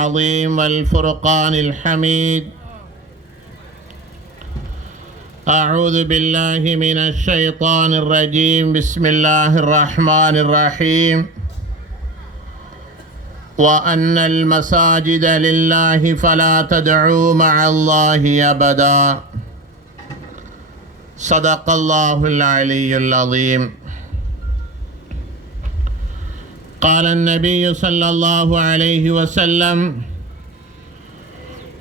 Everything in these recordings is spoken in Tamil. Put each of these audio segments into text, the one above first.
العظيم والفرقان الحميد. أعوذ بالله من الشيطان الرجيم. بسم الله الرحمن الرحيم. وأن المساجد لله فلا تدعوا مع الله أبدا. صدق الله العلي العظيم. قال النبي صلى الله عليه وسلم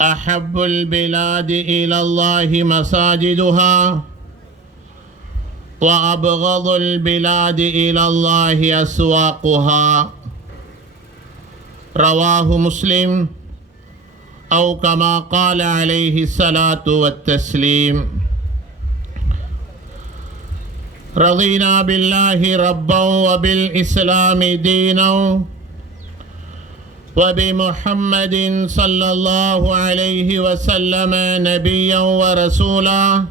أحب البلاد إلى الله مساجدها وأبغض البلاد إلى الله أسواقها. رواه مسلم أو كما قال عليه الصلاة والتسليم. رضينا بالله ربا وبالإسلام دينا وبمحمد صلى الله عليه وسلم نبيا ورسولا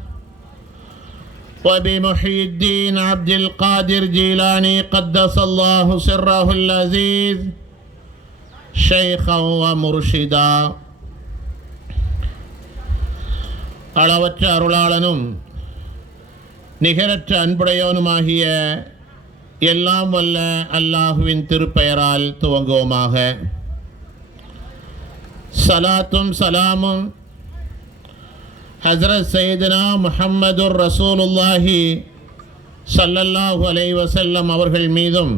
وبمحي الدين عبد القادر جيلاني قدس الله سره العزيز شيخا ومرشدا அளவற்ற அருளாளனும் நிகரற்ற அன்புடையவனுமாகிய எல்லாம் வல்ல அல்லாஹுவின் திருப்பெயரால் துவங்குவோமாக. சலாத்தும் சலாமும் ஹசரத் சையதுனா முஹம்மதுர் ரசூலுல்லாஹி சல்லல்லாஹு அலை வசல்லம் அவர்கள் மீதும்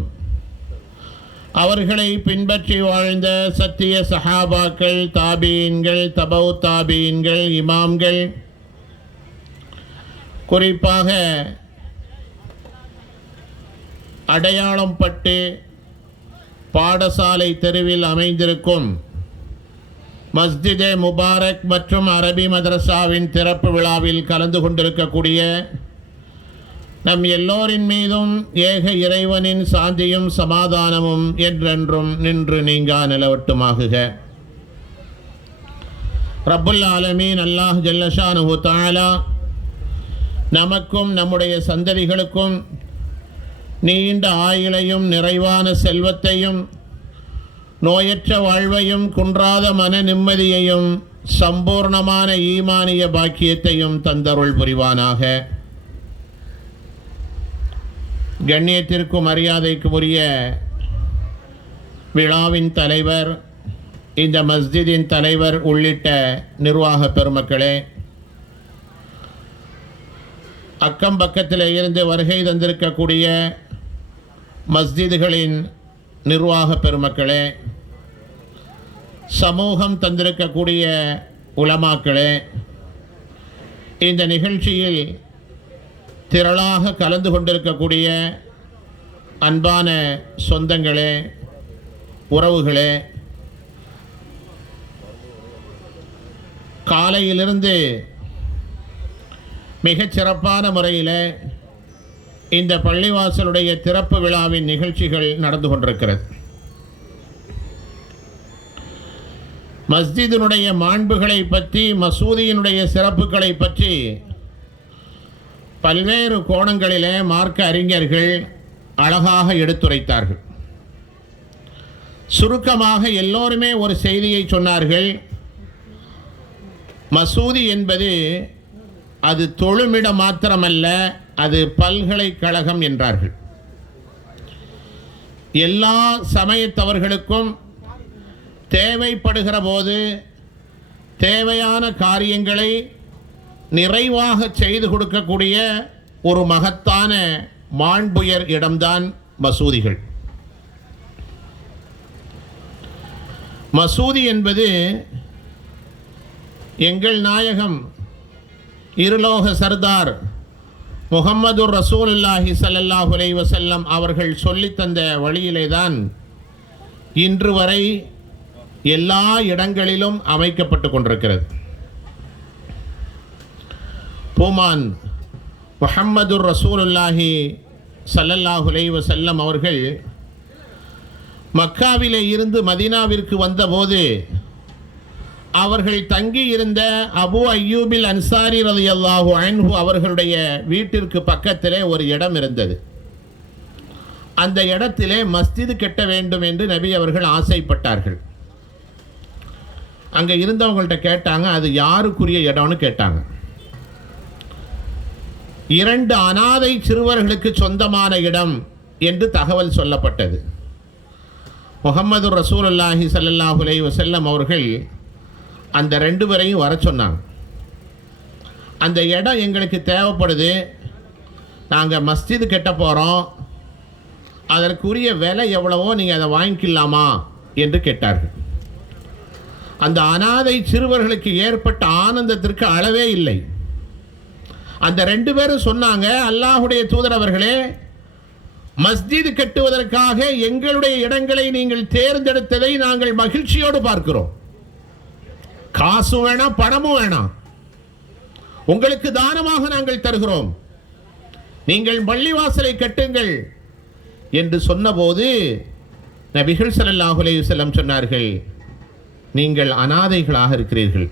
அவர்களை பின்பற்றி வாழ்ந்த சத்திய சஹாபாக்கள் தாபீன்கள் தபவு தாபீன்கள் இமாம்கள் குறிப்பாக அடையாளம் பட்டு பாடசாலை தெருவில் அமைந்திருக்கும் மஸ்ஜிதே முபாரக் மற்றும் அரபி மதரசாவின் திறப்பு விழாவில் கலந்து கொண்டிருக்கக்கூடிய நம் எல்லோரின் மீதும் ஏக இறைவனின் சாந்தியும் சமாதானமும் என்றென்றும் நின்று நீங்கா நிலவட்டுமாகுக. ரப்புல் ஆலமீன் அல்லாஹ் ஜல்லஷானு தாலா நமக்கும் நம்முடைய சந்ததிகளுக்கும் நீண்ட ஆயுளையும் நிறைவான செல்வத்தையும் நோயற்ற வாழ்வையும் குன்றாத மன நிம்மதியையும் சம்பூர்ணமான ஈமானிய பாக்கியத்தையும் தந்தருள் புரிவானாக. கண்ணியத்திற்கும் மரியாதைக்கும் உரிய விழாவின் தலைவர் இந்த மஸ்ஜிதின் தலைவர் உள்ளிட்ட நிர்வாக பெருமக்களே அக்கம் பக்கத்தில் இருந்து வருகை தந்திருக்கக்கூடிய மஸ்ஜிதுகளின் நிர்வாக பெருமக்களே சமூகம் தந்திருக்கக்கூடிய உலமாக்களே இந்த நிகழ்ச்சியில் திரளாக கலந்து கொண்டிருக்கக்கூடிய அன்பான சொந்தங்களே உறவுகளே காலையிலிருந்து மிகச் சிறப்பான முறையில் இந்த பள்ளிவாசலுடைய திறப்பு விழாவின் நிகழ்ச்சிகள் நடந்து கொண்டிருக்கிறது. மஸ்ஜிதினுடைய மாண்புகளை பற்றி மசூதியினுடைய சிறப்புகளை பற்றி பல்வேறு கோணங்களிலே மார்க்க அறிஞர்கள் அழகாக எடுத்துரைத்தார்கள். சுருக்கமாக எல்லோருமே ஒரு செய்தியை சொன்னார்கள். மசூதி என்பது அது தொழுமிடம் மாத்திரமல்ல அது பல்கலைக்கழகம் என்றார்கள். எல்லா சமயத்தவர்களுக்கும் தேவைப்படுகிற போது தேவையான காரியங்களை நிறைவாக செய்து கொடுக்கக்கூடிய ஒரு மகத்தான மாண்புயர் இடம்தான் மசூதிகள். மசூதி என்பது எங்கள் நாயகம் இருலோக சர்தார் முகம்மது ரசூலுல்லாஹி ஸல்லல்லாஹு அலைஹி வசல்லம் அவர்கள் சொல்லி தந்த வழியிலே தான் இன்று வரை எல்லா இடங்களிலும் அமைக்கப்பட்டு கொண்டிருக்கிறது. பூமான் முஹம்மது ரசூலுல்லாஹி ஸல்லல்லாஹு அலைஹி வசல்லம் அவர்கள் மக்காவிலே இருந்து மதீனாவிற்கு வந்தபோது அவர்கள் தங்கி இருந்த அபு அய்யூபில் அன்சாரி ரதி அல்லாஹு அன்ஹு அவர்களுடைய வீட்டிற்கு பக்கத்திலே ஒரு இடம் இருந்தது. அந்த இடத்திலே மஸ்ஜிது கட்ட வேண்டும் என்று நபி அவர்கள் ஆசைப்பட்டார்கள். அங்கே இருந்தவங்கள்ட்ட கேட்டாங்க அது யாருக்குரிய இடம்னு கேட்டாங்க. இரண்டு அனாதை சிறுவர்களுக்கு சொந்தமான இடம் என்று தகவல் சொல்லப்பட்டது. முகமது ரசூல் அல்லாஹி சல்லாஹுலே வசல்லம் அவர்கள் அந்த ரெண்டு பேரையும் வர சொன்னாங்க. அந்த இடம் எங்களுக்கு தேவைப்படுது. நாங்கள் மஸ்ஜிது கெட்ட போகிறோம் அதற்குரிய விலை எவ்வளவோ நீங்கள் அதை வாங்கிக்கலாமா? என்று கேட்டார்கள். அந்த அனாதை சிறுவர்களுக்கு ஏற்பட்ட ஆனந்தத்திற்கு அளவே இல்லை. அந்த ரெண்டு பேரும் சொன்னாங்க அல்லாஹுடைய தூதரவர்களே மஸ்ஜிது கட்டுவதற்காக எங்களுடைய இடங்களை நீங்கள் தேர்ந்தெடுத்ததை நாங்கள் மகிழ்ச்சியோடு பார்க்கிறோம். காசு வேணாம் பணமும் வேணாம். உங்களுக்கு தானமாக நாங்கள் தருகிறோம். நீங்கள் பள்ளிவாசலை கட்டுங்கள் என்று சொன்னபோது நபிகள் ஸல்லல்லாஹு செல்லம் சொன்னார்கள் நீங்கள் அனாதைகளாக இருக்கிறீர்கள்.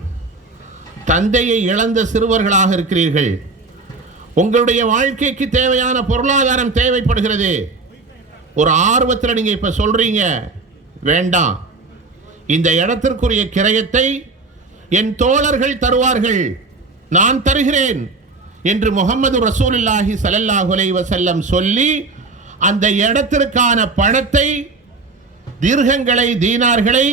தந்தையை இழந்த சிறுவர்களாக இருக்கிறீர்கள். உங்களுடைய வாழ்க்கைக்கு தேவையான பொருளாதாரம் தேவைப்படுகிறது. ஒரு ஆர்வத்தில் நீங்கள் இப்போ சொல்கிறீங்க வேண்டாம். இந்த இடத்திற்குரிய கிரயத்தை என் தோழர்கள் தருவார்கள் நான் தருகிறேன் என்று முகமது ரசூலுல்லாஹி ஸல்லல்லாஹு அலைஹி சொல்லி அந்த இடத்திற்கான பணத்தை தீர்க்கங்களை தீனார்களை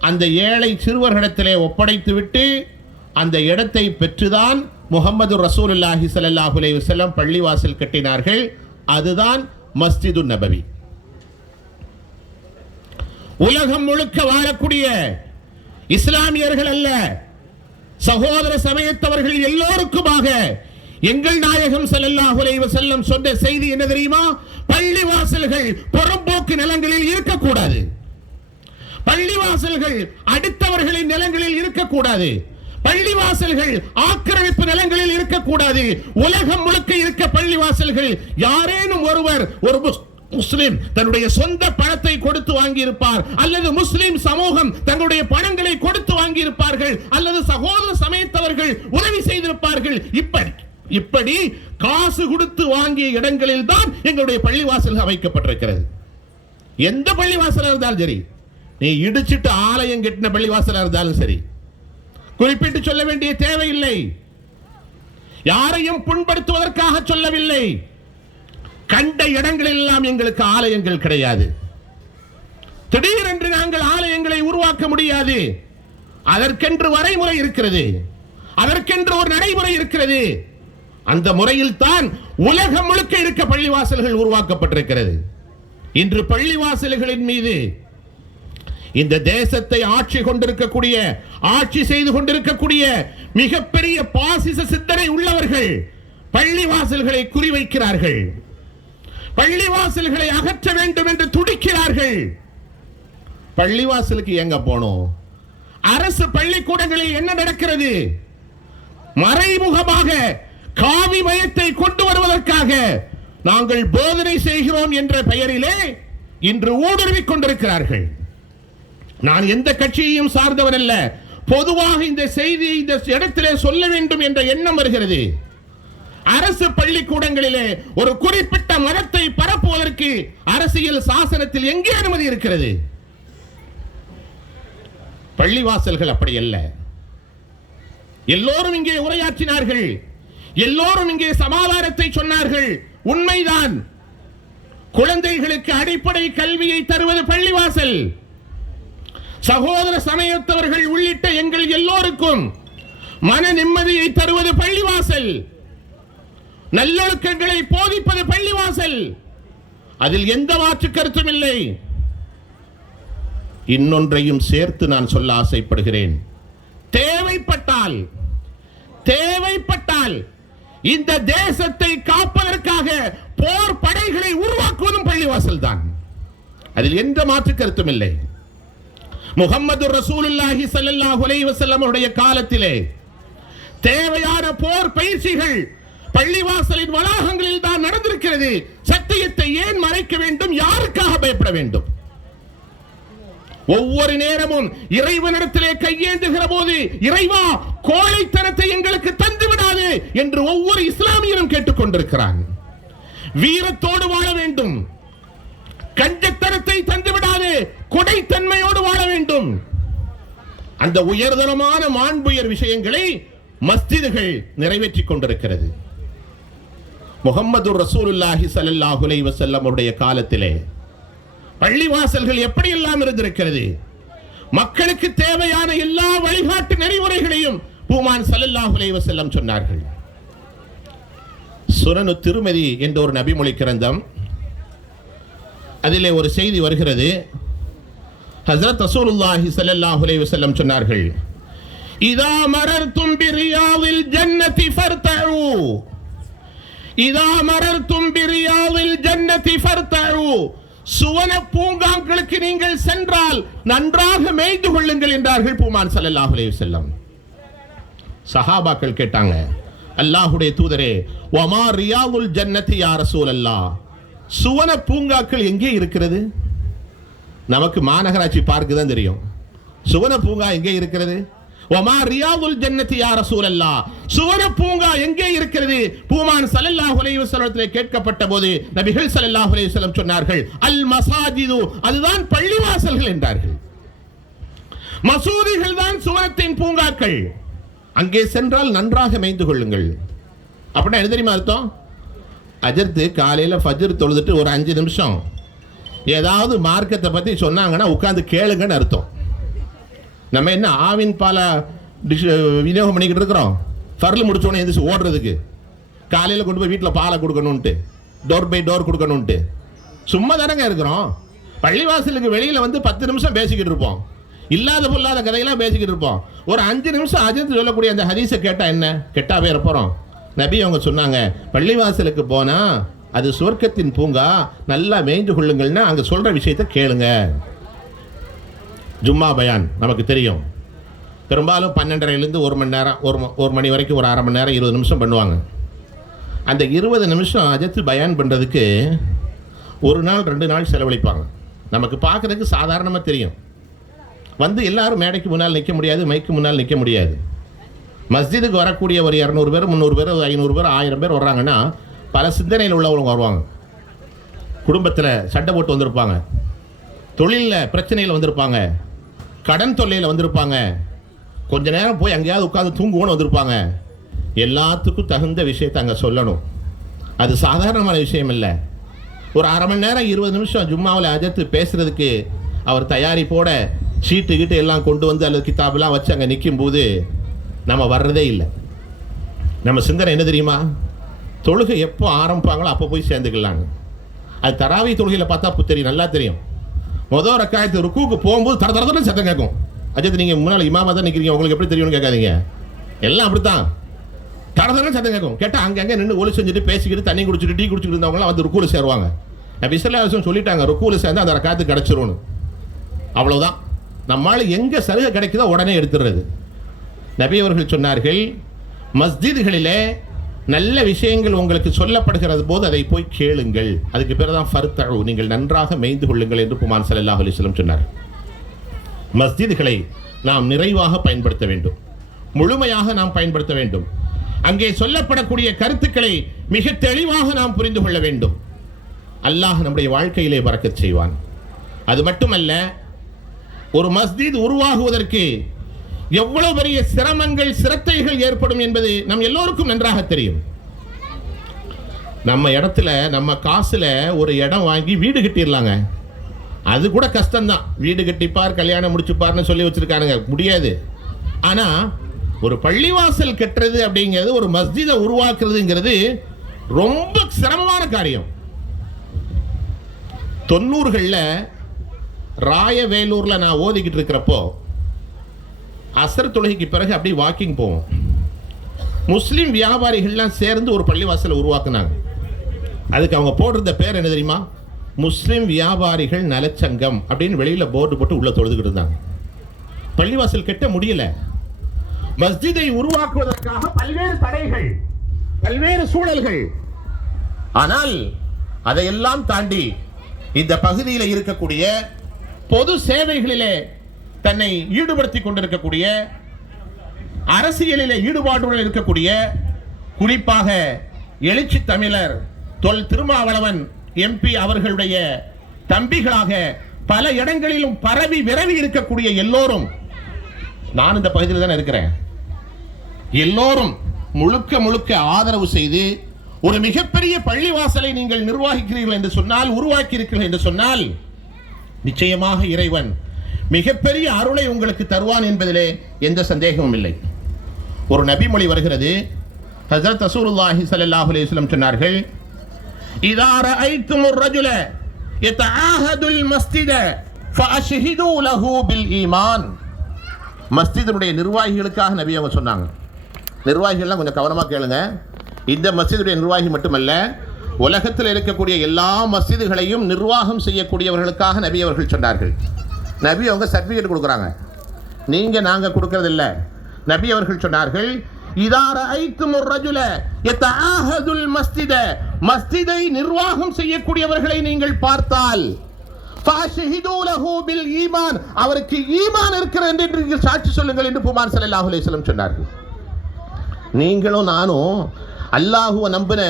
அந்த ஏழை சிறுவர்களிடத்திலே ஒப்படைத்துவிட்டு அந்த இடத்தை பெற்றுதான் முகமது ரசூலுல்லாஹி ஸல்லல்லாஹு அலைஹி பள்ளிவாசல் கட்டினார்கள். அதுதான் மஸ்ஜிது நபவி. உலகம் முழுக்க வாழக்கூடிய இஸ்லாமியர்கள் அல்ல. சகோதர சமயத்தவர்கள் எல்லோருக்குமாக எங்கள் நாயகம் ஸல்லல்லாஹு அலைஹி வஸல்லம் சொன்ன செய்தி என்ன தெரியுமா? பள்ளிவாசல்கள் புறம்போக்கு நிலங்களில் இருக்கக்கூடாது. பள்ளிவாசல்கள் அடுத்தவர்களின் நிலங்களில் இருக்கக்கூடாது. பள்ளிவாசல்கள் ஆக்கிரமிப்பு நிலங்களில் இருக்கக்கூடாது. உலகம் முழுக்க இருக்க பள்ளிவாசல்கள் யாரேனும் ஒருவர் ஒரு முஸ்லிம் தன்னுடைய சொந்த பணத்தை கொடுத்து வாங்கியிருப்பார். அல்லது முஸ்லிம் சமூகம் தங்களுடைய பணங்களை கொடுத்து வாங்கியிருப்பார்கள். அல்லது சகோதர சமயத்தவர்கள் உதவி செய்திருப்பார்கள். இப்படி இப்படி காசு கொடுத்து வாங்கிய இடங்களில் தான் எங்களுடைய பள்ளிவாசல்கள் வைக்கப்பட்டிருக்கிறது எந்த பள்ளிவாசலாக இருந்தாலும் சரி நீ இடிச்சிட்டு ஆலயம் கட்டின பள்ளிவாசலாக இருந்தாலும் சரி குறிப்பிட்டு சொல்ல வேண்டிய தேவையில்லை. யாரையும் புண்படுத்துவதற்காக சொல்லவில்லை. கண்ட இடங்களில் எல்லாம் எங்களுக்கு ஆலயங்கள் கிடையாது. திடீரென்று நாங்கள் ஆலயங்களை உருவாக்க முடியாது. அதற்கென்று வரைமுறை இருக்கிறது. அதற்கென்று ஒரு நடைமுறை இருக்கிறது. அந்த முறையில் தான் உலகம் முழுக்க இருக்க பள்ளிவாசல்கள் உருவாக்கப்பட்டிருக்கிறது. இன்று பள்ளிவாசல்களின் மீது இந்த தேசத்தை ஆட்சி கொண்டிருக்கக்கூடிய ஆட்சி செய்து கொண்டிருக்கக்கூடிய மிகப்பெரிய பாசிச சிந்தனை உள்ளவர்கள் பள்ளிவாசல்களை குறிவைக்கிறார்கள். பள்ளிவாசல்களை அகற்ற வேண்டும் என்று துடிக்கிறார்கள். பள்ளிவாசலுக்கு எங்க போனோம்? அரசு பள்ளிக்கூடங்களில் என்ன நடக்கிறது? மறைமுகமாக காவி மயத்தை கொண்டு வருவதற்காக நாங்கள் போதனை செய்கிறோம் என்ற பெயரிலே இன்று ஊடுருவிக் கொண்டிருக்கிறார்கள். நான் எந்த கட்சியையும் சார்ந்தவர் அல்ல பொதுவாக இந்த செய்தியை இந்த இடத்திலே சொல்ல வேண்டும் என்ற எண்ணம் வருகிறது. அரசு பள்ளிக்கூடங்களிலே ஒரு குறிப்பிட்ட மதத்தை பரப்புவதற்கு அரசியல் சாசனத்தில் எங்கே அனுமதி இருக்கிறது? பள்ளிவாசல்கள் அப்படி அல்ல. எல்லோரும் இங்கே உரையாற்றினார்கள். எல்லோரும் இங்கே சமாதானத்தை சொன்னார்கள். உண்மைதான். குழந்தைகளுக்கு அடிப்படை கல்வியை தருவது பள்ளிவாசல். சகோதர சமயத்தவர்கள் உள்ளிட்ட எங்கள் எல்லோருக்கும் மன நிம்மதியை தருவது பள்ளிவாசல். நல்லொழுக்கங்களை போதிப்பது பள்ளிவாசல். அதில் எந்த மாற்று கருத்தும் இல்லை. இன்னொன்றையும் சேர்த்து நான் சொல்ல ஆசைப்படுகிறேன். தேவைப்பட்டால் தேவைப்பட்டால் இந்த தேசத்தை காப்பதற்காக போர் படைகளை உருவாக்குவதும் பள்ளிவாசல் தான். அதில் எந்த மாற்று கருத்தும் இல்லை. முகம்மது ரசூலுல்லாஹி சல்லாஹ் அலைஹி அவருடைய காலத்திலே தேவையான போர் பயிற்சிகள் பள்ளிவாசலின் வளாகங்களில் தான் நடந்திருக்கிறது. சத்தியத்தை ஏன் மறைக்க வேண்டும்? யாருக்காக பயப்பட வேண்டும்? ஒவ்வொரு நேரமும் இறைவனிடத்திலே கையேந்துகிற போது இறைவா கோழைத்தனத்தை எங்களுக்கு தந்து விடாது என்று ஒவ்வொரு இஸ்லாமியனும் கேட்டுக்கொண்டிருக்கிறான். வீரத்தோடு வாழ வேண்டும். கஞ்சத்தனத்தை தந்து விடாது. கொடைத்தன்மையோடு வாழ வேண்டும். அந்த உயர்தரமான மாண்புயர் விஷயங்களை மஸ்ஜிதுகள் நிறைவேற்றிக் கொண்டிருக்கிறது. முகம்மது ரசூலுல்லாஹி ஸல்லல்லாஹு அலைஹி வஸல்லம் காலத்திலே பள்ளிவாசல்கள் எப்படியெல்லாம் இருந்திருக்கிறது? மக்களுக்கு தேவையான எல்லா வழிகாட்டு நெறிமுறைகளையும் பூமான் ஸல்லல்லாஹு அலைஹி சொன்னார்கள். சுரனு திருமதி என்ற ஒரு நபிமொழி கிரந்தம். அதிலே ஒரு செய்தி வருகிறது. ஹஸ்ரத் ரசூலுல்லாஹி ஸல்லல்லாஹு அலைஹி சொன்னார்கள் இதா மரர்தும் ரியாவில் ஜன்னதி ஃபர்தஉ இதா மரர்தும் பிரியாவில் ஜன்னதி ஃபர்தஉ சுவன பூங்காங்களுக்கு நீங்கள் சென்றால் நன்றாக மேய்ந்து கொள்ளுங்கள் என்றார்கள் பூமான் ஸல்லல்லாஹு அலைஹி வஸல்லம். சஹாபாக்கள் கேட்டாங்க அல்லாஹுடைய தூதரே ஒமா ரியாவுல் ஜன்னதி யார சூழல்லா சுவன பூங்காக்கள் எங்கே இருக்கிறது? நமக்கு மாநகராட்சி பார்க்கு தான் தெரியும். சுவன பூங்கா எங்கே இருக்கிறது? ஒமா ரியாவுல் ஜன்னதி யார சூழல்லா சுவன பூங்கா எங்கே இருக்கிறது? பூமான் ஸல்லல்லாஹு அலைஹி வஸல்லத்திலே கேட்கப்பட்ட போது நபிகள் ஸல்லல்லாஹு அலைஹி வஸல்லம் சொன்னார்கள் அல் மசாஜிது அதுதான் பள்ளிவாசல்கள் என்றார்கள். மசூதிகள் தான் சுவனத்தின் பூங்காக்கள். அங்கே சென்றால் நன்றாக மேய்ந்து கொள்ளுங்கள். அப்படின்னா என்ன தெரியுமா அர்த்தம்? அஜர்த்து காலையில் ஃபஜர் தொழுதுட்டு ஒரு அஞ்சு நிமிஷம். ஏதாவது மார்க்கத்தை பற்றி சொன்னாங்கன்னா உட்காந்து கேளுங்கன்னு அர்த்தம். நம்ம என்ன ஆவின் பால டிஷ் விநியோகம் பண்ணிக்கிட்டு இருக்கிறோம்? ஃபர்ல் முடிச்சோடனே எந்திரிச்சு ஓடுறதுக்கு. காலையில் கொண்டு போய் வீட்டில் பாலை கொடுக்கணுன்ட்டு டோர் பை டோர் கொடுக்கணுன்ட்டு சும்மா தானங்க இருக்கிறோம். பள்ளிவாசலுக்கு வெளியில் வந்து பத்து நிமிஷம் பேசிக்கிட்டு இருப்போம். இல்லாத பொல்லாத கதையெல்லாம் பேசிக்கிட்டு இருப்போம். ஒரு அஞ்சு நிமிஷம் அஜித் சொல்லக்கூடிய அந்த ஹதீஸை கேட்டால் என்ன? கெட்டாவே இருப்போம் நபி அவங்க சொன்னாங்க பள்ளிவாசலுக்கு போனால் அது சொர்க்கத்தின் பூங்கா நல்லா மேய்ந்து கொள்ளுங்கள்னா அங்கே சொல்கிற விஷயத்தை கேளுங்க. ஜும்மா பயான் நமக்கு தெரியும். பெரும்பாலும் பன்னெண்டரைலேருந்து ஒரு மணி நேரம் ஒரு ஒரு மணி வரைக்கும் ஒரு அரை மணி நேரம் இருபது நிமிஷம் பண்ணுவாங்க. அந்த இருபது நிமிஷம் அஜத்து பயான் பண்ணுறதுக்கு ஒரு நாள் ரெண்டு நாள் செலவழிப்பாங்க. நமக்கு பார்க்குறதுக்கு சாதாரணமாக தெரியும். வந்து எல்லாரும் மேடைக்கு முன்னால் நிற்க முடியாது மைக்கு முன்னால் நிற்க முடியாது. மஸ்ஜிதுக்கு வரக்கூடிய ஒரு இரநூறு பேர் முந்நூறு பேர் ஐநூறு பேர் ஆயிரம் பேர் வர்றாங்கன்னா பல சிந்தனையில் உள்ளவங்க வருவாங்க. குடும்பத்தில் சண்டை போட்டு வந்திருப்பாங்க. தொழிலில் பிரச்சனையில் வந்திருப்பாங்க. கடன் தொல்லையில் வந்திருப்பாங்க. கொஞ்ச நேரம் போய் எங்கேயாவது உட்காந்து தூங்குவோன்னு வந்திருப்பாங்க. எல்லாத்துக்கும் தகுந்த விஷயத்தை அங்கே சொல்லணும். அது சாதாரணமான விஷயம் இல்லை. ஒரு அரை மணி நேரம் இருபது நிமிஷம் ஜும்மாவில் அஜத்து பேசுகிறதுக்கு அவர் தயாரிப்போட சீட்டு கீட்டு எல்லாம் கொண்டு வந்து அல்லது கிதாபெல்லாம் வச்சு அங்கே நிற்கும் போது நம்ம வர்றதே இல்லை. நம்ம சிந்தனை என்ன தெரியுமா? தொழுகை எப்போ ஆரம்பிப்பாங்களோ அப்போ போய் சேர்ந்துக்கலாங்க. அது தராவி தொழுகையில் பார்த்தா தெரியும் நல்லா தெரியும். மொதல் ரக்காயத்து ருக்குவுக்கு போகும்போது தர தர தரன்னு சத்தம் கேட்கும். அஜித் நீங்கள் முன்னால் இமாமா தான் நிற்கிறீங்க உங்களுக்கு எப்படி தெரியும்னு கேட்காதீங்க. எல்லாம் அப்படித்தான். தர தரன்னு சத்தம் கேட்கும். கேட்டால் அங்கங்கே நின்று ஒளி செஞ்சுட்டு பேசிக்கிட்டு தண்ணி குடிச்சிட்டு டீ குடிச்சிட்டு இருந்தவங்களாம் வந்து ருக்கூல சேருவாங்க. நபி இஸ்லாசம் சொல்லிட்டாங்க ருக்கூல சேர்ந்து அந்த ரக்காயத்து கிடச்சிரும்னு. அவ்வளோதான் நம்மால் எங்கே சலுகை கிடைக்குதோ உடனே எடுத்துடுறது. நபி அவர்கள் சொன்னார்கள் மஸ்ஜிதுகளிலே நல்ல விஷயங்கள் உங்களுக்கு சொல்லப்படுகிறது போது அதை போய் கேளுங்கள். அதுக்கு பேர் தான் ஃபர்தழு நீங்கள் நன்றாக மேய்ந்து கொள்ளுங்கள் என்று புமான் சல்லாஹ் அலிஸ்லம் சொன்னார். மஸ்ஜிதுகளை நாம் நிறைவாக பயன்படுத்த வேண்டும். முழுமையாக நாம் பயன்படுத்த வேண்டும். அங்கே சொல்லப்படக்கூடிய கருத்துக்களை மிக தெளிவாக நாம் புரிந்து கொள்ள வேண்டும். அல்லாஹ் நம்முடைய வாழ்க்கையிலே பறக்கச் செய்வான். அது மட்டுமல்ல ஒரு மஸ்ஜித் உருவாகுவதற்கு எவ்வளவு பெரிய சிரமங்கள் சிரத்தைகள் ஏற்படும் என்பது நம் எல்லோருக்கும் நன்றாக தெரியும். நம்ம இடத்துல நம்ம காசுல ஒரு இடம் வாங்கி வீடு கட்டிடலாங்க. அது கூட கஷ்டம்தான். வீடு கட்டிப்பார் கல்யாணம் முடிச்சுப்பார்னு சொல்லி வச்சிருக்கானுங்க. முடியாது. ஆனா ஒரு பள்ளிவாசல் கட்டுறது அப்படிங்கிறது ஒரு மஸ்ஜிதை உருவாக்குறதுங்கிறது ரொம்ப சிரமமான காரியம். தொண்ணூறுகளில் ராயவேலூரில் நான் ஓதிக்கிட்டு இருக்கிறப்போ அசர் தொழுகைக்கு பிறகு அப்படியே வாக்கிங் போவோம். முஸ்லீம் வியாபாரிகள்லாம் சேர்ந்து ஒரு பள்ளிவாசலை உருவாக்குனாங்க. அதுக்கு அவங்க போடுறத பேர் என்ன தெரியுமா? முஸ்லீம் வியாபாரிகள் நலச்சங்கம் அப்படின்னு வெளியில் போர்டு போட்டு உள்ளே தொழுதுகிட்டு இருந்தாங்க. பள்ளிவாசல் கெட்ட முடியல. மஸ்ஜிதை உருவாக்குவதற்காக பல்வேறு தடைகள் பல்வேறு சூழல்கள். ஆனால் அதையெல்லாம் தாண்டி இந்த பகுதியில் இருக்கக்கூடிய பொது சேவைகளிலே தன்னை ஈடுபடுத்தி கொண்டிருக்கக்கூடிய அரசியலில் ஈடுபாட்டுடன் இருக்கக்கூடிய குறிப்பாக எழுச்சி தமிழர் தொல் திருமாவளவன் எம்பி அவர்களுடைய தம்பிகளாக பல இடங்களிலும் பரவி விரவி இருக்கக்கூடிய எல்லோரும் நான் இந்த பகுதியில் தானே இருக்கிறேன். எல்லோரும் முழுக்க முழுக்க ஆதரவு செய்து ஒரு மிகப்பெரிய பள்ளிவாசலை நீங்கள் நிர்வாகிக்கிறீர்கள் என்று சொன்னால் உருவாக்கி இருக்கிறீர்கள் என்று சொன்னால் நிச்சயமாக இறைவன் மிகப்பெரிய அருளை உங்களுக்கு தருவான் என்பதிலே எந்த சந்தேகமும் இல்லை. ஒரு நபிமொழி வருகிறது. ஹசரத் அசூருல்லாஹி சல்லாஹ் அலையம் சொன்னார்கள் இதார ஐத்தும் ஒரு ரஜுல எத்தாஹதுல் மஸ்தித ஃபஅஷ்ஹிது லஹு பில் ஈமான். மஸ்ஜிதுடைய நிர்வாகிகளுக்காக நபி அவங்க சொன்னாங்க. நிர்வாகிகள்லாம் கொஞ்சம் கவனமாக கேளுங்க. இந்த மஸ்ஜிதுடைய நிர்வாகி மட்டுமல்ல உலகத்தில் இருக்கக்கூடிய எல்லா மஸ்ஜிதுகளையும் நிர்வாகம் செய்யக்கூடியவர்களுக்காக நபி அவர்கள் சொன்னார்கள். நபி அவங்க சர்டிஃபிகேட் கொடுக்குறாங்க. நீங்க நாங்கள் கொடுக்கறது இல்லை நபி அவர்கள் சொன்னார்கள் மஸ்திதை நிர்வாகம் செய்யக்கூடியவர்களை நீங்கள் பார்த்தால் அவருக்கு ஈமான் இருக்கிறது என்று சாட்சி சொல்லுங்கள் என்று புமார் சல்லாஹ் அலிஸ்லம் சொன்னார்கள். நீங்களும் நானும் அல்லாஹுவ நம்பின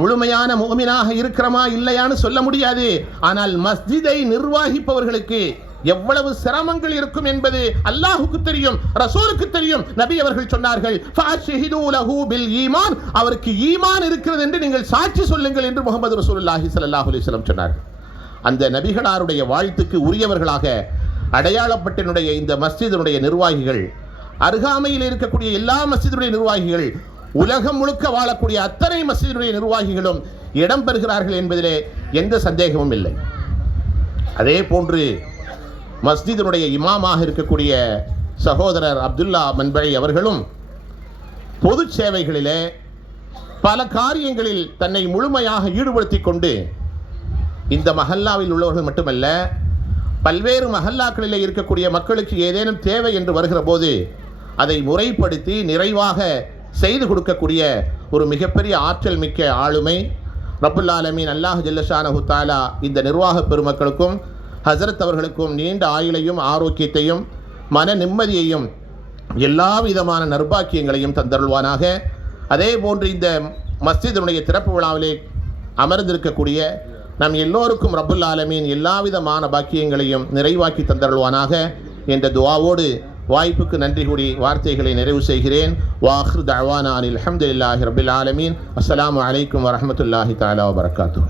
முழுமையான முகமினாக இருக்கிறமா இல்லையான்னு சொல்ல முடியாது. ஆனால் மஸ்ஜிதை நிர்வாகிப்பவர்களுக்கு எவ்வளவு சிரமங்கள் இருக்கும் என்பது அல்லாஹுக்கு தெரியும் ரசூலுக்கு தெரியும். நபி அவர்கள் சொன்னார்கள் பில் ஈமான். அவருக்கு ஈமான் இருக்கிறது என்று நீங்கள் சாட்சி சொல்லுங்கள் என்று முகமது ரசூலுல்லாஹி சல்லாஹ் அலிஸ்லம் சொன்னார்கள். அந்த நபிகளாருடைய வாழ்த்துக்கு உரியவர்களாக அடையாளப்பட்டினுடைய இந்த மஸ்ஜிதினுடைய நிர்வாகிகள் அருகாமையில் இருக்கக்கூடிய எல்லா மஸ்ஜிதுடைய நிர்வாகிகள் உலகம் முழுக்க வாழக்கூடிய அத்தனை மஸ்ஜிதுடைய நிர்வாகிகளும் இடம்பெறுகிறார்கள் என்பதிலே எந்த சந்தேகமும் இல்லை. அதே போன்று மஸ்ஜிதினுடைய இமாமாக இருக்கக்கூடிய சகோதரர் அப்துல்லா மன்பழி அவர்களும் பொது சேவைகளிலே பல காரியங்களில் தன்னை முழுமையாக ஈடுபடுத்தி கொண்டு இந்த மஹல்லாவில் உள்ளவர்கள் மட்டுமல்ல பல்வேறு மஹல்லாக்களிலே இருக்கக்கூடிய மக்களுக்கு ஏதேனும் தேவை என்று வருகிற போது அதை முறைப்படுத்தி நிறைவாக செய்து கொடுக்கக்கூடிய ஒரு மிகப்பெரிய ஆற்றல் மிக்க ஆளுமை. ரபுல்லாலமீன் அல்லாஹ் ஜல்லஷானஹு தாலா இந்த நிர்வாக பெருமக்களுக்கும் ஹசரத் அவர்களுக்கும் நீண்ட ஆயுளையும் ஆரோக்கியத்தையும் மன நிம்மதியையும் எல்லா விதமான நர்பாக்கியங்களையும் தந்தருள்வானாக. அதே போன்று இந்த மஸ்ஜிதினுடைய திறப்பு விழாவிலே அமர்ந்திருக்கக்கூடிய நம் எல்லோருக்கும் ரப்புல் ஆலமீன் எல்லா விதமான பாக்கியங்களையும் நிறைவாக்கி தந்தருள்வானாக என்ற துவாவோடு வாய்ப்புக்கு நன்றி கூடி வார்த்தைகளை நிறைவு செய்கிறேன். வாஹ்ரு தவானா அனில் அஹமதுல்லாஹி ரபுல் ஆலமீன். அஸ்லாம் அலைக்கும் வரமத்துல்லாஹி தாலா வபரகாத்து